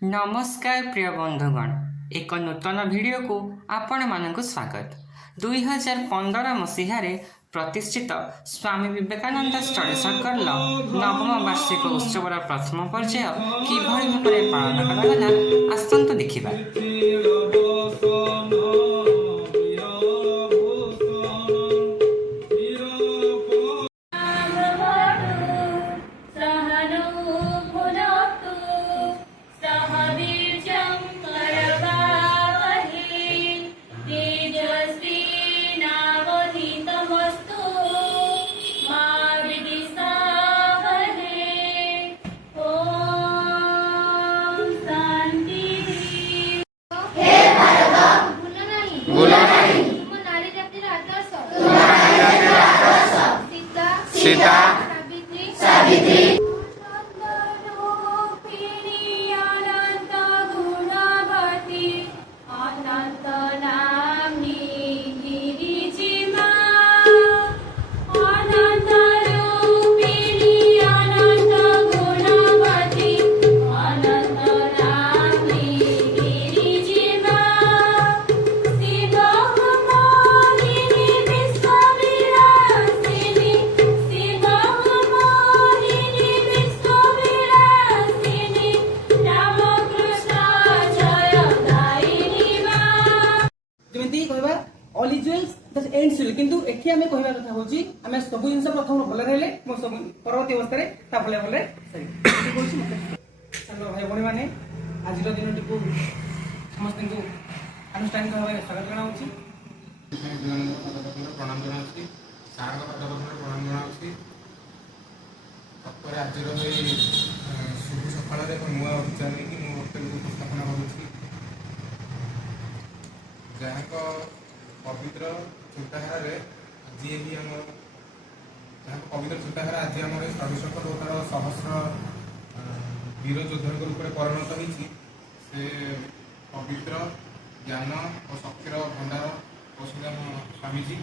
नमस्कार प्रिय बंधुगण, एक नूतन भिडियो को आपण मानक स्वागत। 2015 मसीह प्रतिष्ठित स्वामी विवेकानंद स्टडी सर्कल नवम वार्षिक उत्सवर प्रथम पर्याय किभଳି भाବରେ पालन କରାଗଲା ଆସନ୍ତୁ ଦେଖିବା। Sita Savitri all is well the ends will किंतु एठी हमें कहबा कथा होची हमें सब जिंस प्रथम भले रहले मो सब परवर्ती अवस्था रे ता भले भले सही एठी बोलछी मते संग भाई बणी माने आज रो दिनटी को समस्त को अनुष्ठानिक भाव स्वागत करना होची प्रणाम जनाउछि सार का पदपत्र प्रणाम जनाउछि तत्पर आज रो शुभ सकाळ रे नुआ विचार नै कि मो होटल को स्थापना करूछि जहाँ को पवित्र चिंताधारा आज ही आम जहाँ पवित्र चिंताधारा आज आम षडशक तार सहस्र वीर योद्धा रूप में परिणत होती से पवित्र ज्ञान और शक्तिर भंडार पौषे आम स्वामीजी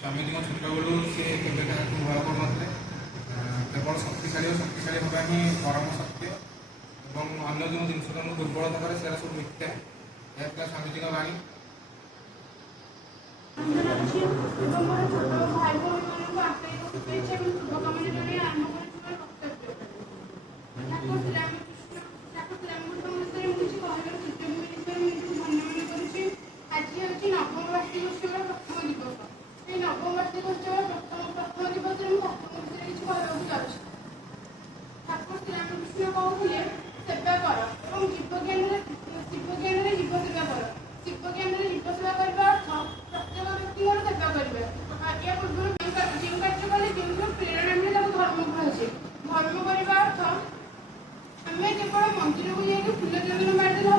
छोट बेलू सी के भय पड़े केवल शक्तिशाली होगा ही परम सत्य और अन्य जो जिन दुर्बलता करे से सब मिथ्या यह स्वामीजी का वाणी मंदिर को जाकर फूल चंदन मारदेले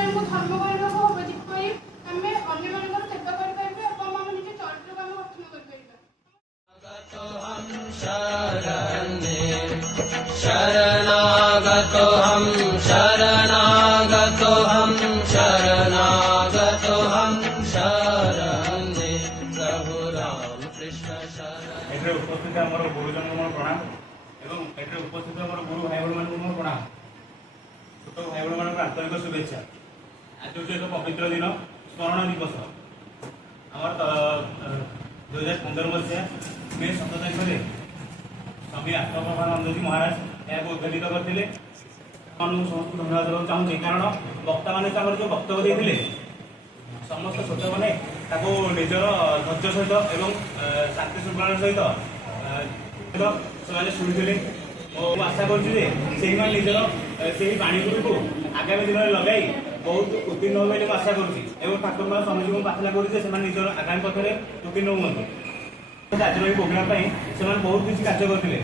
हम धर्म करने हम जिपरी आम अन्य सेवा करें और निज चरित्र को गठन कर शरणागतो हम शरणे प्रभु राम कृष्ण शरण उपस्थित आमर गुरुजन प्रणाम एवं उपस्थित आमर गुरु भाई भण प्रणाम छोट भाई भण मान आंतरिक शुभेच्छा। आज हूँ एक पवित्र दिन स्मरण दिवस आमर 2015 मसीहा मे 17 तारीख में स्वामी आत्मप्रभानंद जी महाराज यहाँ उद्घाटित करते समस्त धन्यवाद देना चाहूँगी कारण वक्ता मैंने जो वक्तव्य देते समस्त छोट मैंने निजर धैर्य सहित एवं शांति श्रृंखला सहित से शुणी आशा कर निजर से पाणी गुड़ी आगामी दिन में लगे बहुत उत्तीर्ण हो आशा करूँ ठाकुर मान स्वामीजी को प्रार्थना करें निजर आगामी पथरे उत्तीर्ण हूँ। आज प्रोग्राम से बहुत किसी कार्य करते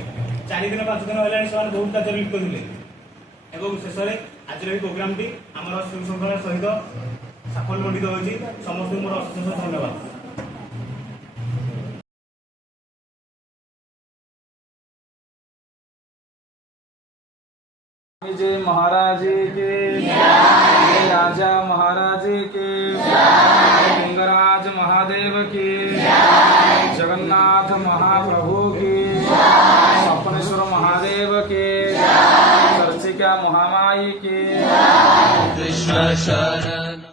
4 दिन 5 दिन है बहुत कार्य लिप्त थे शेष में आज प्रोग्राम टी आम श्रृंखला सहित साफल्यमंडित होती समस्त मोर अशेष धन्यवाद। जय महाराज के जय राजा महाराज के जय लिंगराज महादेव के जगन्नाथ महाप्रभु के सपनेश्वर महादेव के चर्चिका महामाई की कृष्ण शरणं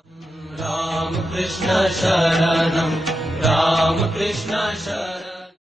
राम कृष्ण शरणं राम कृष्ण शरणं